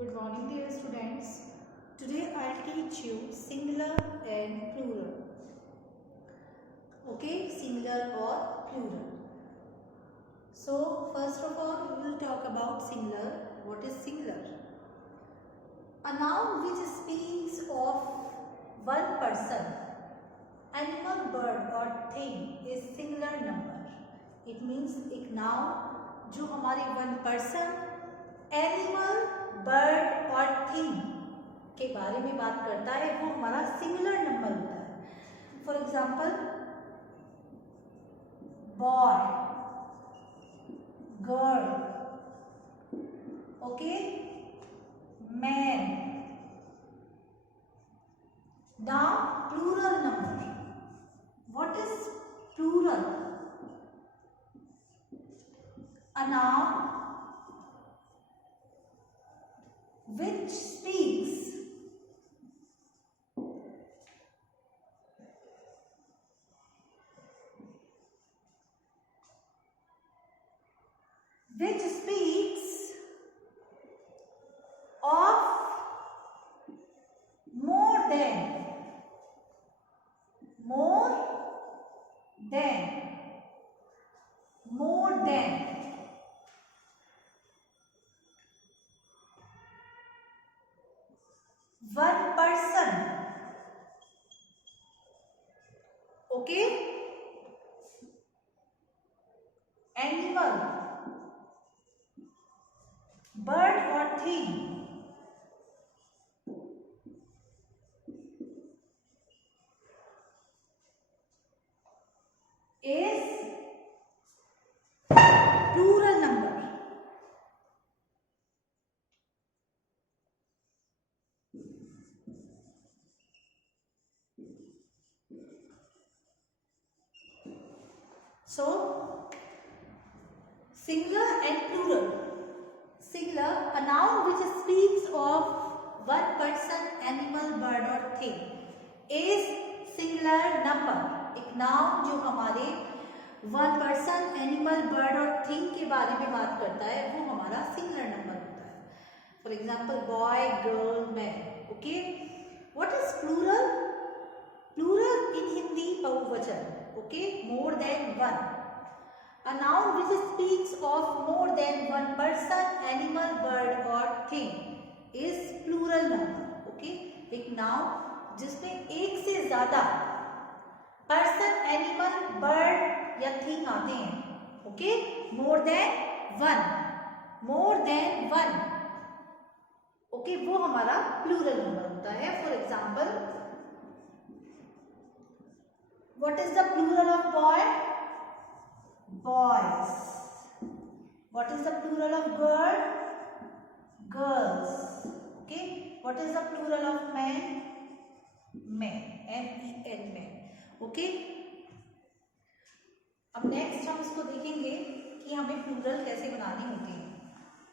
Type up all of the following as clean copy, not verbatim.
Good morning, dear students. Today I'll teach you singular and plural. Okay, singular or plural. So first of all, we will talk about singular. What is singular? A noun which speaks of one person, animal, bird or thing is singular number. It means एक noun जो हमारे one person, animal, bird और thing के बारे में बात करता है वो हमारा सिंगुलर नंबर होता है. For example boy, girl, okay, man. Now plural number. What is plural? A noun which speaks of more than one person. Okay, animal, bird or thing is plural number. So singular and plural. Singular, a noun which speaks of one person, animal, bird or thing is singular number. एक noun जो हमारे one person, animal, bird और thing के बारे में बात करता है वो हमारा सिंगुलर नंबर होता है. For example boy, girl, man. Okay, what is plural? Plural in Hindi बहुवचन. Okay, more than one. A noun which speaks of more than one person, animal, bird or thing is plural number. Okay, एक noun जिसमें एक से ज्यादा person, animal, bird या thing आते हैं. Okay, more than one. Okay, वो हमारा प्लूरल नंबर होता है. For example what is the plural of boy? Boys. What is the plural of girl? Girls. Okay. What is the plural of man? Men. M-E-N, men. Okay. अब next हम इसको देखेंगे कि हमें प्लूरल कैसे बनाने होते हैं.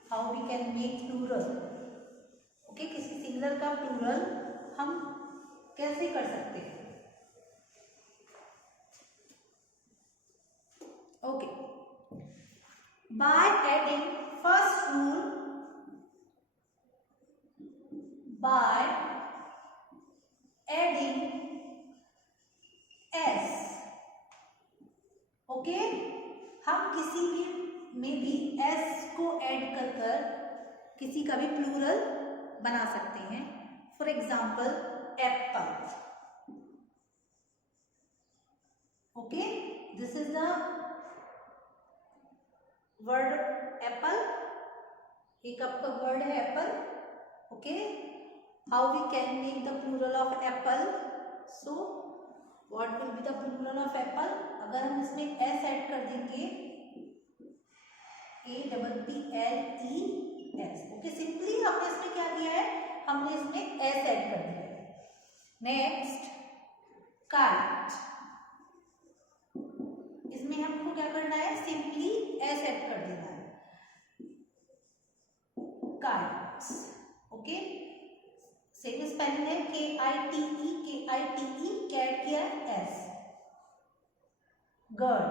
How we can make plural. Okay. किसी सिंगुलर का प्लूरल हम कैसे कर सकते हैं? Okay, by adding first rule, by adding s. Okay, हम किसी भी में भी s को ऐड कर किसी का भी प्लूरल बना सकते हैं. For example apple. Okay, this is the word apple. एक आपका वर्ड है apple. Okay, how we can make the plural of apple? So what will be the plural of apple? अगर हम इसमें एस ऐड कर देंगे, APPLES. ओके, सिंपली हमने इसमें क्या किया है? हमने इसमें एस ऐड कर दिया है. Next kite. इसमें हमको क्या करना है? सिंपली एस ऐड कर देना है. काइट्स. ओके, सेम स्पेलिंग है KITE. कैट किया एस. गर्ल.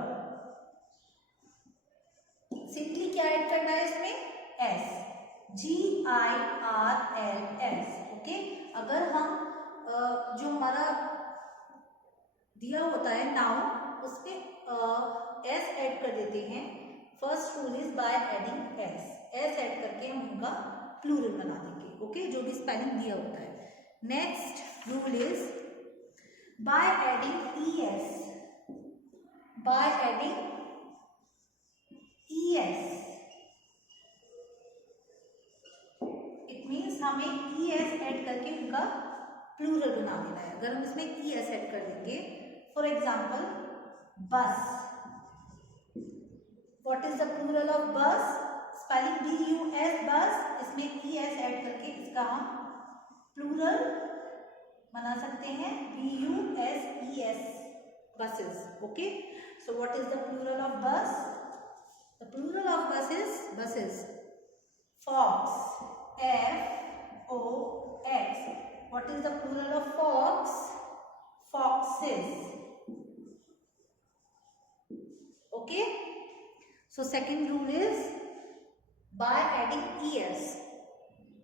सिंपली क्या ऐड करना है इसमें? एस. GIRLS। ओके, अगर हम जो हमारा दिया होता है नाउन उसमें एस ऐड कर देते हैं। First rule is by adding S add करके हम उनका प्लूरल बना देंगे। ओके, जो भी स्पेलिंग दिया होता है। Next rule is by adding ES। Bye adding ES it means हमें ES ऐड करके उनका प्लूरल बना देना है। अगर हम इसमें ES ऐड कर देंगे, for example bus, what is the plural of bus? Spelling BUS bus, इसमें ES ऐड करके इसका हम प्लूरल बना सकते हैं BUSES buses। Okay, so what is the plural of bus? The plural of bus is buses। fox, FOX। what is the plural of fox? Foxes। okay, so second rule is by adding ES।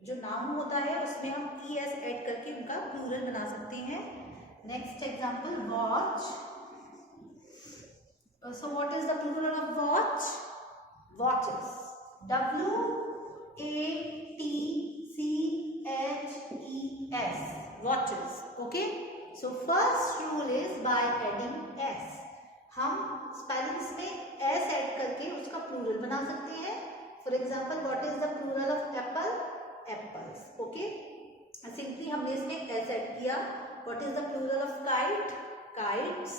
जो noun होता है उसमें हम ES add करके उनका plural बना सकते हैं। Next example watch. so what is the plural of watch? watches। WATCHES watches। okay, so first rule is by adding S। हम स्पेलिंग्स में S ऐड करके उसका प्लूरल बना सकते हैं। For example what is the plural of apple? Apples. Okay, simply हमने इसमें S add किया। What is the plural of kite? Kites.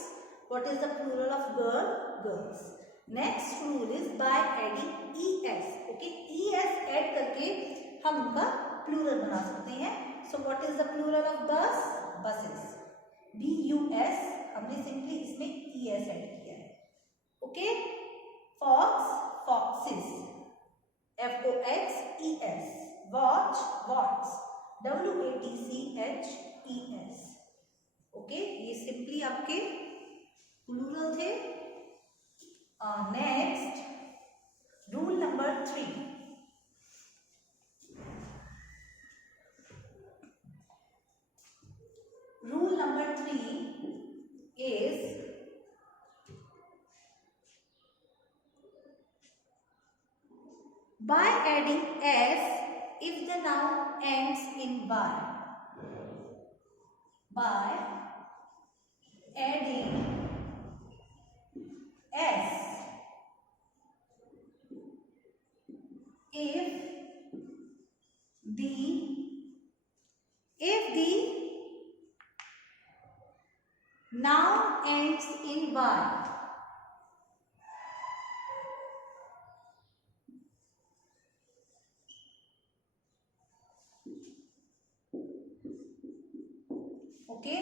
What is the plural of girl? Girls. Next rule is by adding ES। Okay, ES add करके हम उनका plural बना सकते हैं। So what is the plural of bus? Buses. BUS, हमने simply इसमें ES add किया है। Okay, fox, foxes. FOXES। Watch, watches. WATCHES। Okay, ये सिंपली आपके प्लूरल थे। Next rule number 3। Rule number 3 is by adding S if the noun ends in Y। by adding S if the noun ends in Y। Okay,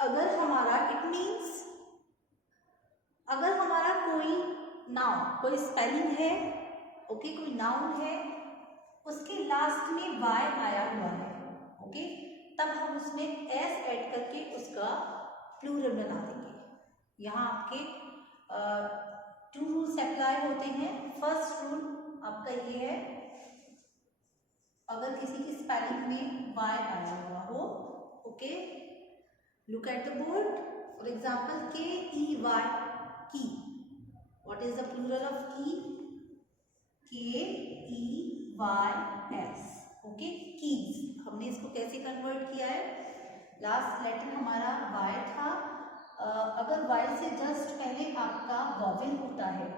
अगर हमारा it means अगर हमारा कोई noun, कोई spelling है, okay, कोई noun है, उसके लास्ट में Y आया हुआ है, ओके, तब हम उसमें S ऐड करके उसका प्लूरल बना देंगे। यहाँ आपके 2 रूल्स अप्लाई होते हैं। फर्स्ट रूल आपका ये है, अगर किसी की स्पेलिंग में Y आया हुआ हो, okay, look at the board. For example KEY, key. What is the plural of key? KEYS। Okay, keys. हमने इसको कैसे कन्वर्ट किया है? लास्ट लेटर हमारा Y था। अगर Y से जस्ट पहले आपका वॉवेल होता है,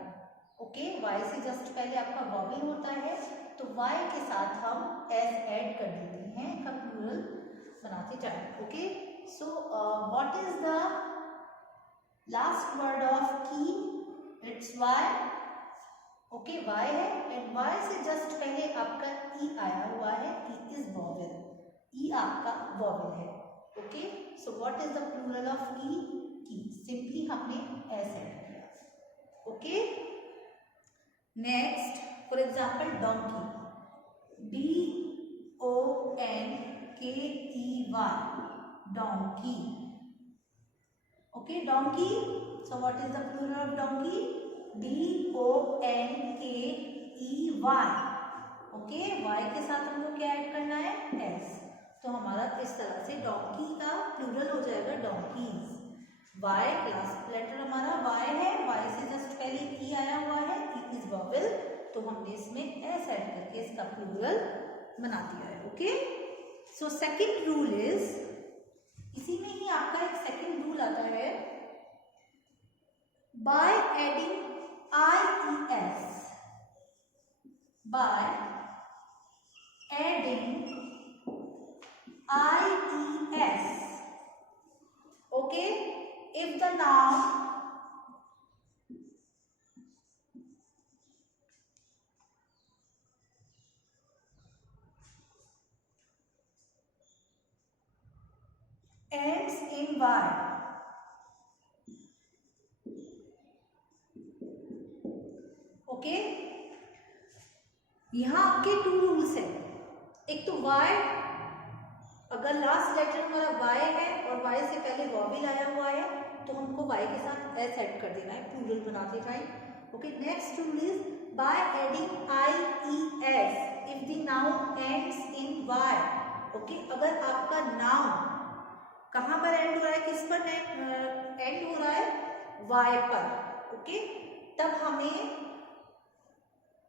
ओके, Y से जस्ट पहले आपका वॉवेल होता है, तो Y के साथ हम S ऐड कर देते हैं, का प्लूरल बनाते जाए। Okay, so what is the last word of key? It's Y। Okay, Y है एंड Y से जस्ट पहले आपका E आया हुआ है, E इज वॉवेल, E आपका वॉवेल है। Okay, so what is the plural of key? Key. Simply हमने S ऐड किया। Okay, next for example donkey. DONKEY, donkey. Okay, donkey. So what is the plural of donkey? DONKEY। Okay, y के साथ हमको क्या add करना है, s। तो हमारा इस तरह से डोंकी का प्लूरल हो जाएगा डोंकीज। y लास्ट लेटर हमारा y है, y से जस्ट पहले e आया हुआ है, e इज वॉवेल, तो हमने इसमें s ऐड करके इसका प्लूरल बना दिया है। Okay, so second rule is, इसी में ही आपका एक सेकंड रूल आता है, by adding ies, by adding ies, okay, if the noun ends in y, okay, यहां आपके टू रूल्स है। एक तो y, अगर लास्ट लेटर हमारा y है और y से पहले वॉवेल आया हुआ है तो हमको y के साथ s ऐड कर देना है प्लूरल बनाते time. Okay, next rule is by adding ies if the noun ends in y। Okay, अगर आपका नाउन कहां पर एंड हो रहा है, किस पर एंड हो रहा है, y पर। ओके, तब हमें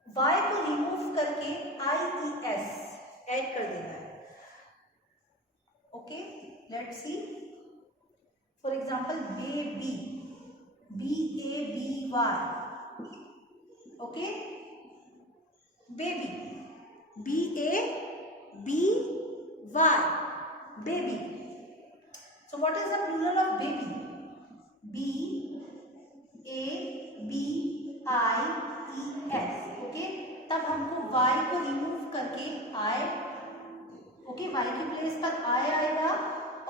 y को रिमूव करके ies ऐड कर देना है। Okay, let's see, for example baby, BABY, okay, baby, BABY, baby. So what is the plural of baby, BABIES। Okay, तब हमको y को रिमूव करके I, ओके, y की प्लेस पर I आएगा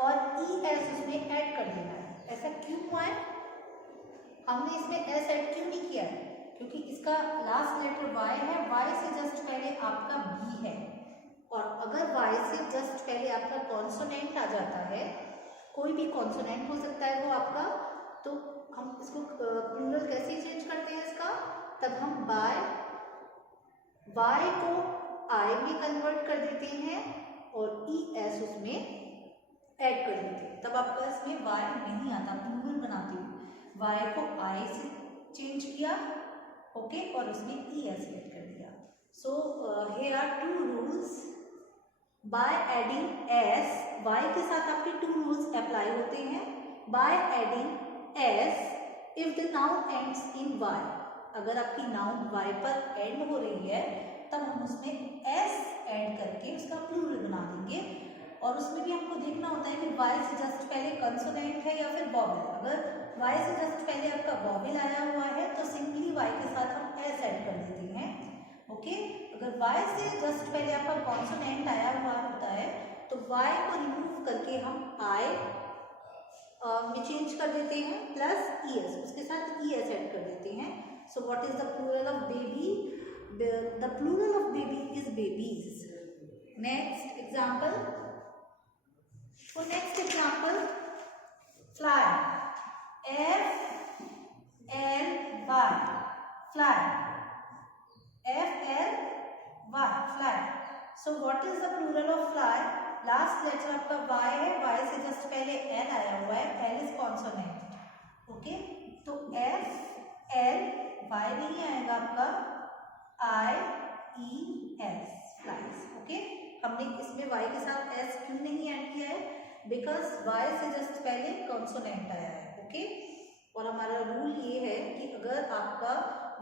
और ES उसमें ऐड कर देना है। ऐसा क्यों हुआ है, हमने इसमें s ऐड क्यों नहीं किया है, क्योंकि इसका लास्ट लेटर y है, y से जस्ट पहले आपका b है, और अगर y से जस्ट पहले आपका कॉन्सोनेंट आ जाता है, कोई भी कॉन्सोनेंट हो सकता है वो आपका, तो हम इसको प्लूरल कैसे चेंज करते हैं इसका, तब हम बाय y को I में कन्वर्ट कर देते हैं और ES उसमें ऐड कर देते हैं, तब आपका इसमें y नहीं आता, प्लूरल बनाती हूँ, y को I से चेंज किया, ओके, और उसमें ES ऐड कर दिया। So here are two rules, by adding s, y के साथ आपके टू रूल्स अप्लाई होते हैं, bye adding s if the noun ends in y, अगर आपकी नाउन y पर एंड हो रही है तब हम उसमें s ऐड करके उसका प्लूरल बना देंगे, और उसमें भी हमको देखना होता है कि y से जस्ट पहले कंसोनेंट है या फिर वॉवेल। अगर y से जस्ट पहले आपका वॉवेल आया हुआ है तो सिंपली y के साथ हम s ऐड कर देते हैं। ओके, अगर y से जस्ट पहले आपका कॉन्सोनेंट आया हुआ होता है तो y को रिमूव करके हम I में चेंज कर देते हैं प्लस ES, उसके साथ ES ऐड कर देते हैं। So what is the plural of baby, the plural of baby is babies. Next example, for next example, fly, FLY, fly, FLY, fly. So what is the plural of fly, last letter आपका y है, y से just पहले l आया हुआ है, l इज consonant, okay, तो f l y नहीं आएगा आपका IES, फ्लाइज। ओके, हमने इसमें y के साथ s क्यों नहीं ऐड किया है, बिकॉज y से जस्ट पहले कॉन्सोनेंट आया है। ओके, और हमारा रूल ये है कि अगर आपका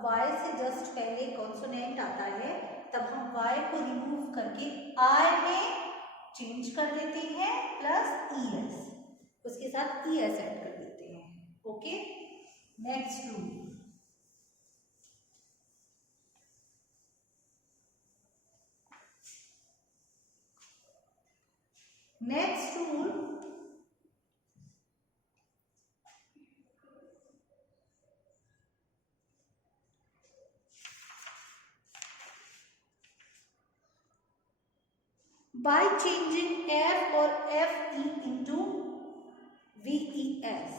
y से जस्ट पहले कॉन्सोनेंट आता है तब हम y को रिमूव करके I में चेंज कर देते हैं प्लस ES, उसके साथ ES ऐड कर देते हैं। Okay, next rule, next rule, by changing F or FE into VES,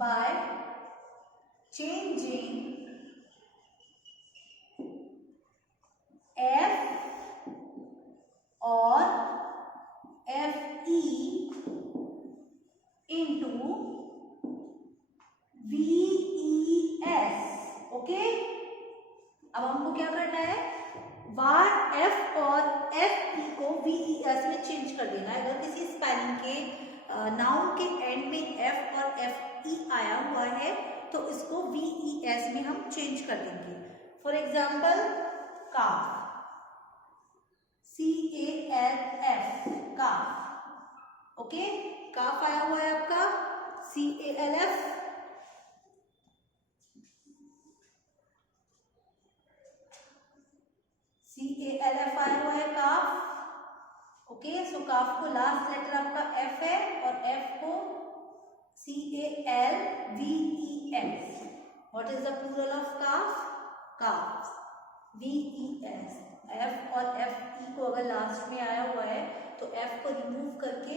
by changing F or FE into VES. Okay, अब हमको क्या करना है, बार F और FE को VES में चेंज कर देना है। अगर किसी स्पेलिंग के नाउन के एंड में F और FE आया हुआ है तो इसको VES में हम चेंज कर देंगे। For example calf, CALF, calf. Okay, calf आया हुआ है आपका, CALF, आया हुआ है काफ। ओके, सो काफ को लास्ट लेटर आपका F है और F को CALVES। What is the plural of calf? Calf, VES। F और FE को अगर लास्ट में आया हुआ है तो F को रिमूव करके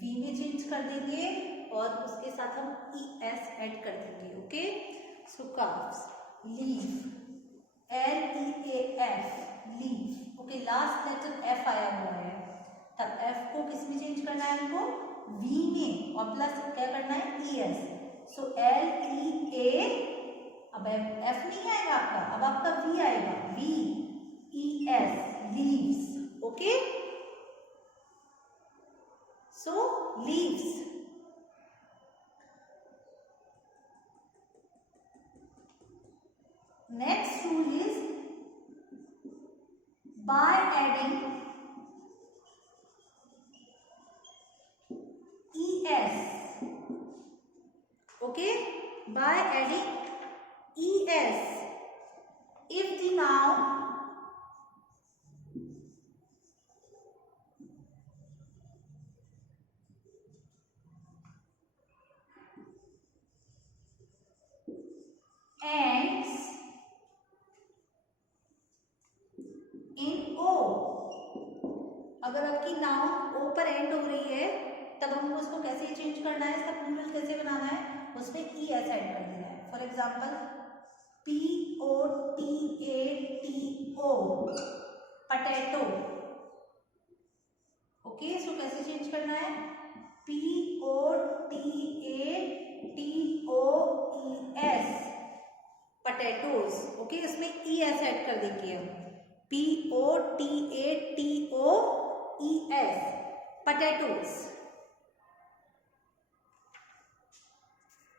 V में चेंज कर देंगे और उसके साथ हम ES ऐड कर देंगे। Okay, so calfs, leaf, LEAF, leaf. Okay, last letter F आया हुआ है तब F को किस में चेंज करना है, हमको V में, और प्लस क्या करना है, ES। सो LEA, अब F नहीं आएगा आपका, अब आपका V आएगा, VES, leaves. Okay, so leaves. Next rule is by adding ES. Okay, by adding ES, if the noun ends in O, अगर आपकी नाउन O पर एंड हो रही है तब हमको उसको कैसे चेंज करना है, इसका प्लूरल कैसे बनाना है, उसमें ES ऐड कर देना है। For example POTATO, potato. Okay, so कैसे चेंज करना है, POTATOES, पटेटोज। ओके, इसमें ES ऐड कर देंगे हम, POTATOES, पटेटोज।